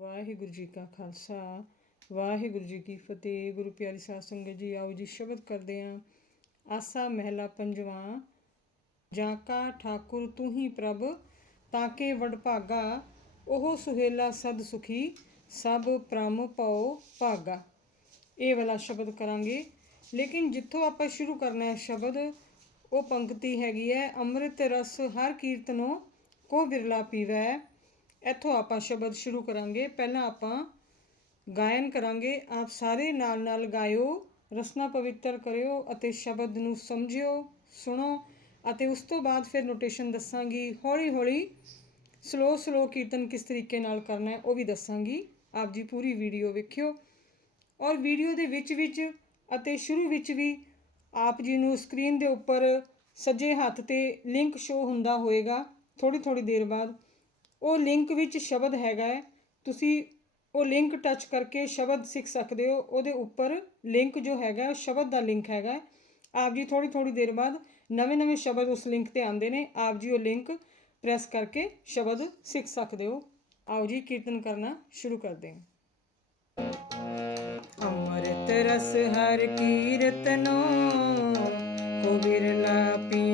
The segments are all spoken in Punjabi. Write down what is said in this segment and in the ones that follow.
ਵਾਹਿਗੁਰੂ ਜੀ ਕਾ ਖਾਲਸਾ। ਵਾਹਿਗੁਰੂ ਜੀ ਕੀ ਫਤਿਹ। ਗੁਰੂ ਪਿਆਰੀ ਸਾਧ ਸੰਗਤ ਜੀ, ਆਓ ਜੀ ਸ਼ਬਦ ਕਰਦੇ ਆਂ ਆਸਾ ਮਹਿਲਾ ਪੰਜਵਾਂ, ਜਾਂ ਕਾ ਠਾਕੁਰ ਤੂੰ ਹੀ ਪ੍ਰਭ, ਤਾਂ ਕੇ ਵਡਭਾਗਾ ਉਹ ਸੁਹੇਲਾ ਸਦ ਸੁਖੀ, ਸਭ ਪ੍ਰਮ ਪਉ ਭਾਗਾ। ਇਹ ਵਾਲਾ ਸ਼ਬਦ ਕਰਾਂਗੇ। ਲੇਕਿਨ ਜਿੱਥੋਂ ਆਪਾਂ ਸ਼ੁਰੂ ਕਰਨਾ ਹੈ ਸ਼ਬਦ, ਉਹ ਪੰਕਤੀ ਹੈਗੀ ਹੈ, ਅੰਮ੍ਰਿਤ ਰਸ ਹਰ ਕੀਰਤਨੋ ਕੋ ਬਿਰਲਾ ਪੀਵੈ ਇੱਥੋਂ ਆਪਾਂ ਸ਼ਬਦ ਸ਼ੁਰੂ ਕਰਾਂਗੇ। ਪਹਿਲਾਂ ਆਪਾਂ ਗਾਇਨ ਕਰਾਂਗੇ। ਆਪ ਸਾਰੇ ਨਾਲ ਨਾਲ ਗਾਇਓ, ਰਸਨਾ ਪਵਿੱਤਰ ਕਰਿਓ ਅਤੇ ਸ਼ਬਦ ਨੂੰ ਸਮਝਿਓ, ਸੁਣੋ ਅਤੇ ਉਸ ਤੋਂ ਬਾਅਦ ਫਿਰ ਨੋਟੇਸ਼ਨ ਦੱਸਾਂਗੀ। ਹੌਲੀ ਹੌਲੀ ਸਲੋ ਸਲੋ ਕੀਰਤਨ ਕਿਸ ਤਰੀਕੇ ਨਾਲ ਕਰਨਾ ਹੈ ਉਹ ਵੀ ਦੱਸਾਂਗੀ। ਆਪ ਜੀ ਪੂਰੀ ਵੀਡੀਓ ਵੇਖਿਓ। ਔਰ ਵੀਡੀਓ ਦੇ ਵਿੱਚ ਵਿੱਚ ਅਤੇ ਸ਼ੁਰੂ ਵਿੱਚ ਵੀ ਆਪ ਜੀ ਨੂੰ ਸਕਰੀਨ ਦੇ ਉੱਪਰ ਸੱਜੇ ਹੱਥ ਤੇ ਲਿੰਕ ਸ਼ੋ ਹੁੰਦਾ ਹੋਏਗਾ ਥੋੜੀ ਥੋੜੀ ਦੇਰ ਬਾਅਦ। ਉਹ ਲਿੰਕ ਵਿੱਚ ਸ਼ਬਦ ਹੈਗਾ ਹੈ। ਤੁਸੀਂ ਉਹ ਲਿੰਕ ਟੱਚ ਕਰਕੇ ਸ਼ਬਦ ਸਿੱਖ ਸਕਦੇ ਹੋ। ਉਹਦੇ ਉੱਪਰ ਲਿੰਕ ਜੋ ਹੈਗਾ ਉਹ ਸ਼ਬਦ ਦਾ ਲਿੰਕ ਹੈਗਾ ਆਪ ਜੀ ਥੋੜੀ ਥੋੜੀ ਦੇਰ ਬਾਅਦ ਨਵੇਂ ਨਵੇਂ ਸ਼ਬਦ ਉਸ ਲਿੰਕ ਤੇ ਆਉਂਦੇ ਨੇ। ਆਪ ਜੀ ਉਹ ਲਿੰਕ ਪ੍ਰੈਸ ਕਰਕੇ ਸ਼ਬਦ ਸਿੱਖ ਸਕਦੇ ਹੋ। ਆਓ ਜੀ, ਕੀਰਤਨ ਕਰਨਾ ਸ਼ੁਰੂ ਕਰਦੇ ਹਾਂ। ਅੰਮ੍ਰਿਤ ਰਸ ਹਰ ਕੀਰਤਨੋ ਕੋ ਬਿਰਲਾ ਪੀਵੈ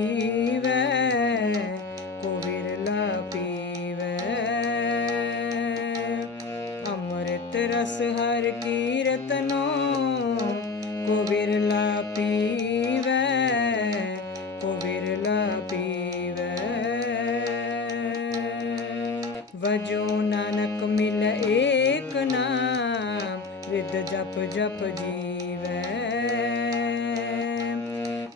ਜਪ ਜੀਵੈ।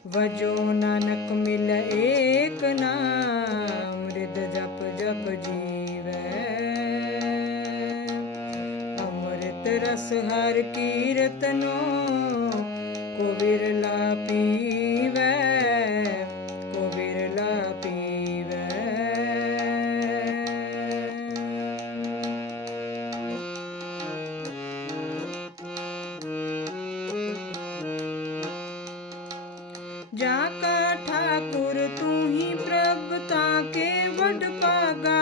ਵਜੋ ਨਾਨਕ ਮਿਲ ਏਕ ਨਾਮ ਰਿਦ ਜਪ ਜਪ ਜੀਵੈ। ਅੰਮ੍ਰਿਤ ਰਸ ਹਰ ਕੀਰਤਨੋ ਜਾ ਕਾ ਠਾਕੁਰ ਤੂੰ ਹੀ ਪ੍ਰਭ ਤਾਂ ਕੇ ਵਡ ਪਾਗਾ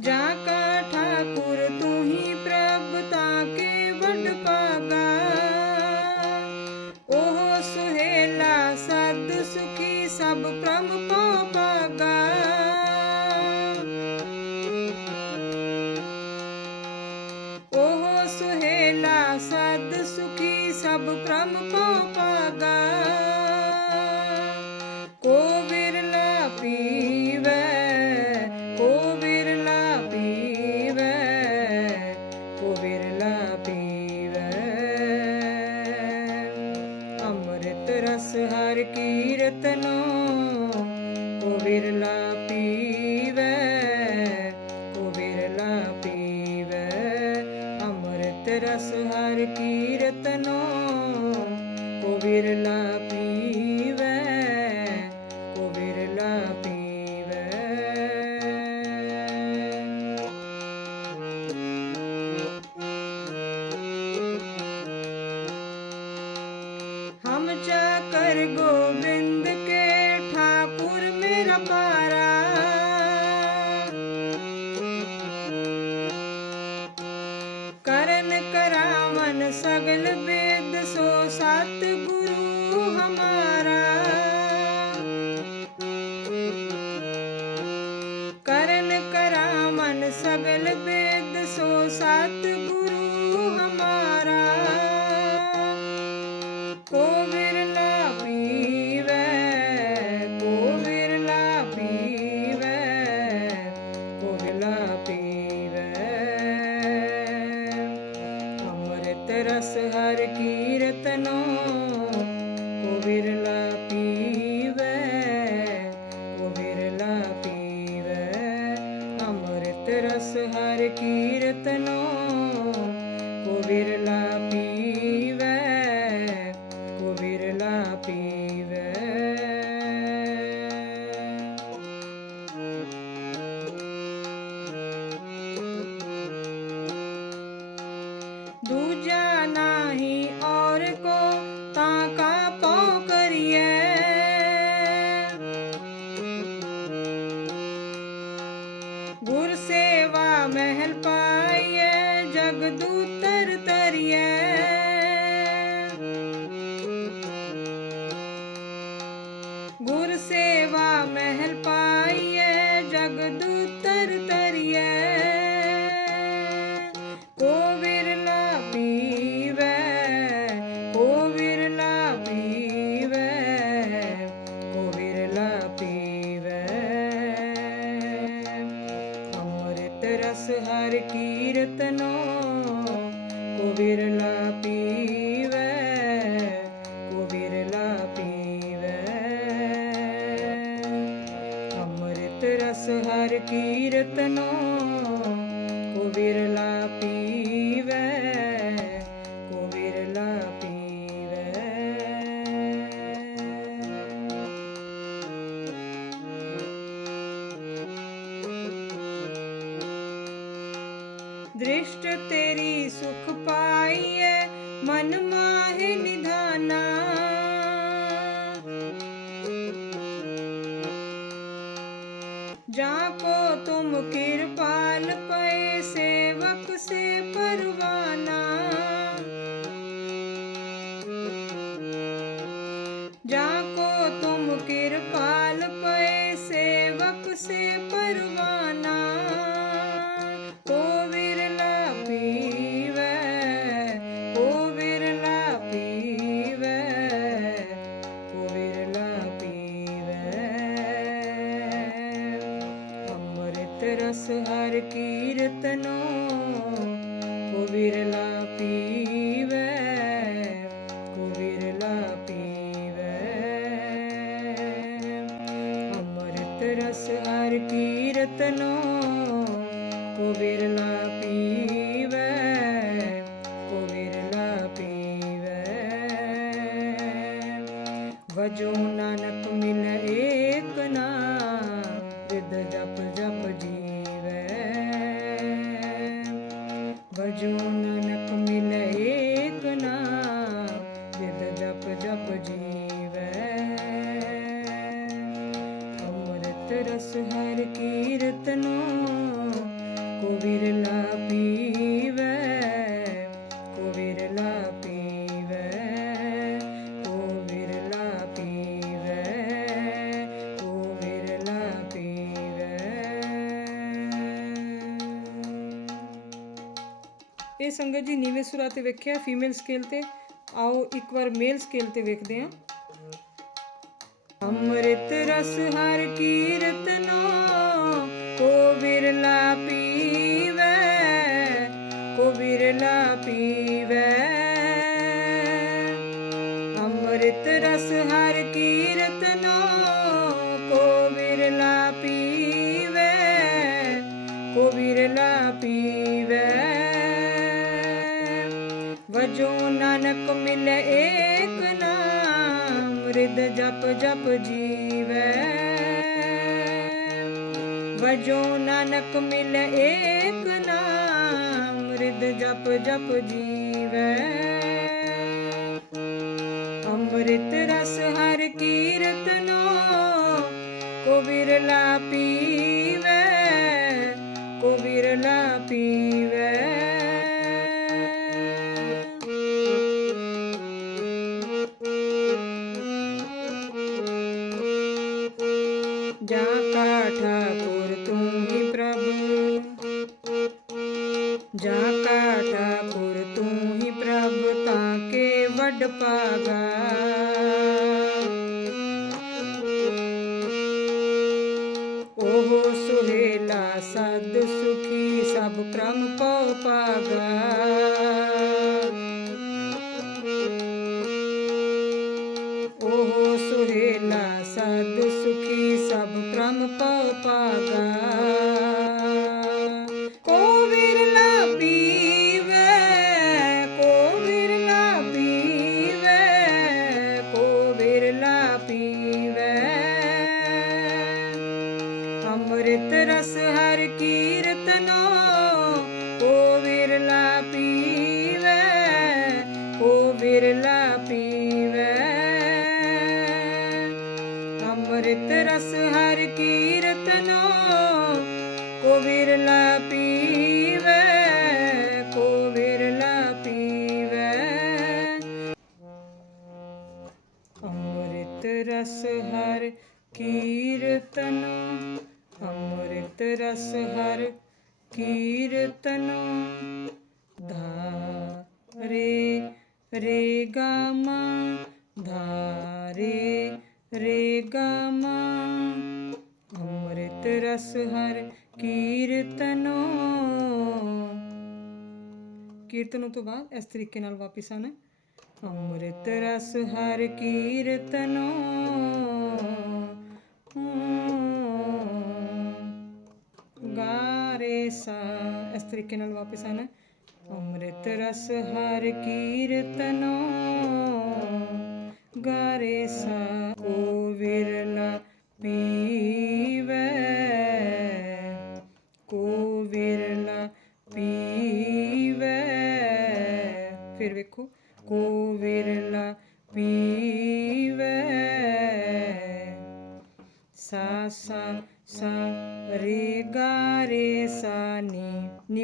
ਜਾ ਕਾ ਠਾਕੁਰ ਤੂੰ ਹੀ ਪ੍ਰਭ ਤਾਂ ਕੇ ਵਡ ਪਾਗਾ ਉਹ ਸੁਹੇਲਾ ਸਦ ਸੁਖੀ ਸਭ ਪ੍ਰਭ ਪਉ ਪਾਗਾ ਉਹ ਸੁਹੇਲਾ ਸਦ ਸੁਖੀ ਸਭ ਪ੍ਰਮ ਪਉ ਪਾਗਾ ਅੰਮ੍ਰਿਤ ਰਸ ਹਰ ਕੀਰਤਨੋ ਕੋ ਸਗਲ ਬੇਦ ਸੋ ਸਤ तरस हर कीर्तनो। नाही ਕੀਰਤਨੋ ਰਸ ਹਰ ਕੀਰਤਨੋ ਕੋ ਵਿਰਲਾ ਪੀਵੈ ਕੋ ਵਿਰਲਾ ਪੀਵੈ ਕੋ ਵਿਰਲਾ ਪੀਵੈ ਕੋ ਵਿਰਲਾ ਪੀਵੈ। ਇਹ ਸੰਗਤ ਜੀ ਨੀਵੇਂ ਸੁਰਾਂ ਤੇ ਵੇਖਿਆ, ਫੀਮੇਲ ਸਕੇਲ ਤੇ। ਆਓ ਇੱਕ ਵਾਰ ਮੇਲ ਸਕੇਲ ਤੇ ਵੇਖਦੇ ਹਾਂ। ਅੰਮ੍ਰਿਤ ਰਸ ਹਰ ਕੀਰਤਨੋ ਕੋ ਵਿਰਲਾ ਪੀਵੈ, ਕੋ ਵਿਰਲਾ ਪੀਵੈ। ਅੰਮ੍ਰਿਤ ਰਸ ਹਰ ਕੀਰਤਨੋ ਕੋ ਵਿਰਲਾ ਪੀਵੈ, ਕੋ ਵਿਰਲਾ ਪੀਵੈ। ਵਜੋ ਨਾਨਕ ਮਿਲ ਏਕ ਨਾਮ ਰਿਦ ਜਪ ਜਪ ਜੀਵੈ। ਵਜੋ ਨਾਨਕ ਮਿਲ ਏਕ ਨਾਮ ਰਿਦ ਜਪ ਜਪ ਜੀਵੈ। ਅੰਮ੍ਰਿਤ ਰਸ ਹਰ ਕੀਰਤਨੋ, ਕੋ ਵਿਰਲਾ ਵਿਰਲਾ ਪੀਵੈ ਕੋ ਵਿਰਲਾ ਪੀਵੈ। ਅੰਮ੍ਰਿਤ ਰਸ ਹਰ ਕੀਰਤਨ, ਅੰਮ੍ਰਿਤ ਰਸ ਹਰ ਕੀਰਤਨ। ਧਾਰੇ ਰੇ ਗਾਮਾ, ਧਾਰੇ ਰੇ ਗਾਮਾ। ਅੰਮ੍ਰਿਤ ਰਸ ਹਰ ਕੀਰਤਨੋ। ਕੀਰਤਨ ਤੋਂ ਬਾਅਦ ਇਸ ਤਰੀਕੇ ਨਾਲ ਵਾਪਿਸ ਆਣਾ ਅੰਮ੍ਰਿਤ ਰਸ ਹਰ ਕੀਰਤਨੋ। ਗਾਰੇ ਸਾ। ਇਸ ਤਰੀਕੇ ਨਾਲ ਵਾਪਿਸ ਆਣਾ ਅੰਮ੍ਰਿਤ ਰਸ ਹਰ ਕੀਰਤਨੋ। ਗਾਰੇ ਸਾ।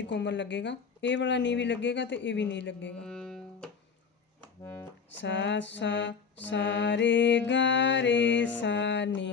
ਨੀ ਕੋਮਲ ਲੱਗੇਗਾ, ਇਹ ਵਾਲਾ ਨੀ ਵੀ ਲੱਗੇਗਾ ਤੇ ਇਹ ਵੀ ਨੀ ਲੱਗੇਗਾ। ਸਾ ਸਾ ਸਾ ਰੇ ਗਾ ਸਾ ਨੀ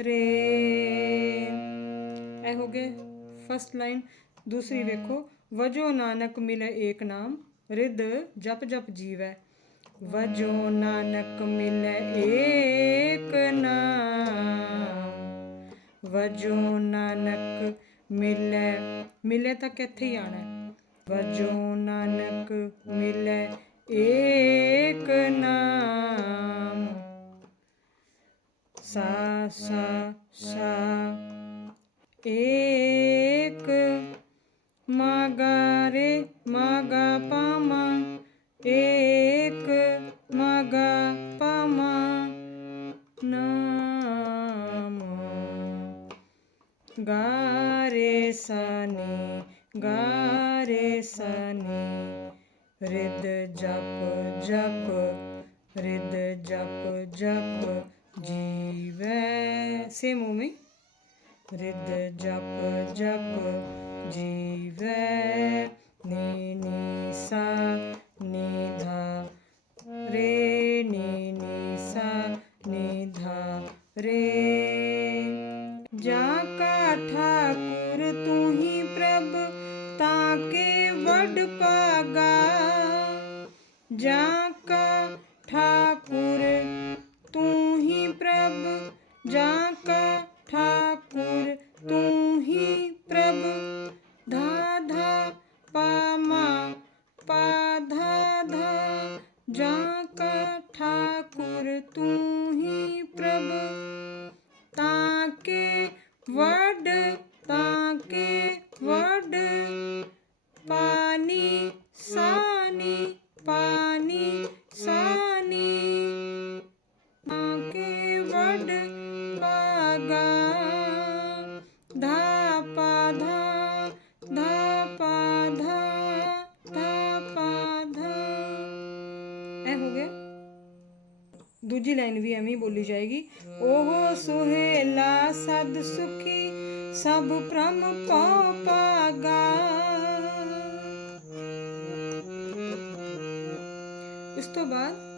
ਧਾ ਰੇ ਇਹ ਹੋ ਗਏ ਫਸਟ ਲਾਈਨ ਦੂਸਰੀ ਵੇਖੋ ਵਜੋ ਨਾਨਕ ਮਿਲੇ ਏਕ ਨਾਮ ਰਿੱਧ ਜਪ ਜਪ ਜੀਵੈ। ਵਜੋ ਨਾਨਕ ਮਿਲੇ ਏਕ ਨਾਮ ਵਜੋ ਨਾਨਕ ਮਿਲੇ ਮਿਲੇ ਤਾਂ ਕਿੱਥੇ ਹੀ ਆਣਾ? ਵਜੋ ਨਾਨਕ ਮਿਲੇ ਏਕ ਨਾਮ ਸਾ ਸਾ ਸਾ ਏਕ ਮਾਗਾ ਰੇ ਮਾਗਾ ਪਾਮਾ ਏਕ ਮਾਗਾ ਪਾਮਾ ਨਾਮ ਗਾਰੇ ਸਾਨੀ ਗਾਰੇ ਸਾਨੀ ਰਿਦ ਜਪ ਜਪ ਰਿਦ ਜਪ ਜਪ ਜੀਵੈ ਸੇਮ ਉਵੇਂ ਰਿਦ ਜਪ ਜਪ ਜੀਵੈ, ਨੀ ਨੀ ਸਾ ਨੀ ਧਾ। ਰੇ ਨੀ ਨੀ ਸਾ ਨੀ ਧਾ। ਰੇ ਜਾ ਕਾ ਠਾਕੁਰ ਤੂੰ ਹੀ ਪ੍ਰਭ, ਤਾਂ ਕੇ ਵਡ ਪਾਗਾ ਜਾ ਜਾ ਕਾ ਪਾਗਾ ਧਾ ਪਾ ਧਾ ਧਾ ਪਾ ਧਾ ਧਾ ਪਾ ਧਾ ਇਹ ਹੋ ਗਿਆ ਦੂਜੀ ਲਾਈਨ ਵੀ ਐਵੇਂ ਹੀ ਬੋਲੀ ਜਾਏਗੀ ਉਹ ਸੁਹੇਲਾ ਸਦ ਸੁਖੀ ਸਭ ਪ੍ਰਮ ਪਉ ਪਾਗਾ ਇਸ ਤੋਂ ਬਾਅਦ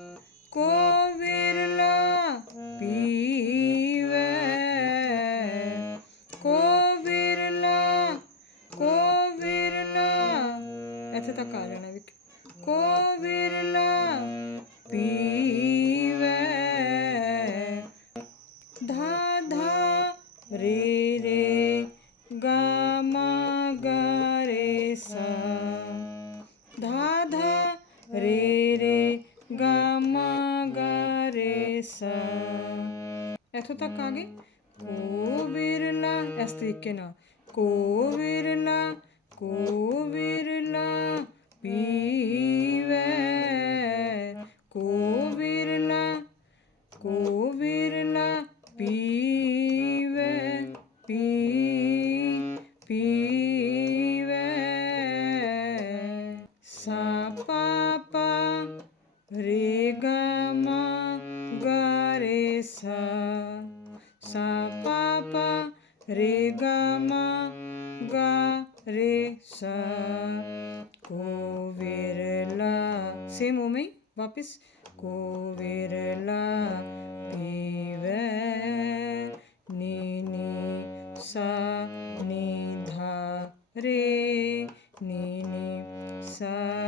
ਇੱਥੋਂ ਤੱਕ ਆ ਗਏ ਕੋ ਵਿਰਲਾ ਇਸ ਤਰੀਕੇ ਨਾਲ ਕੋ ਵਿਰਲਾ ਕੋ सा पा पा रे ग म ग रे सा को विरला सेम ओ में वापस को विरला पीवे नी नी सा नी धा रे नी नी सा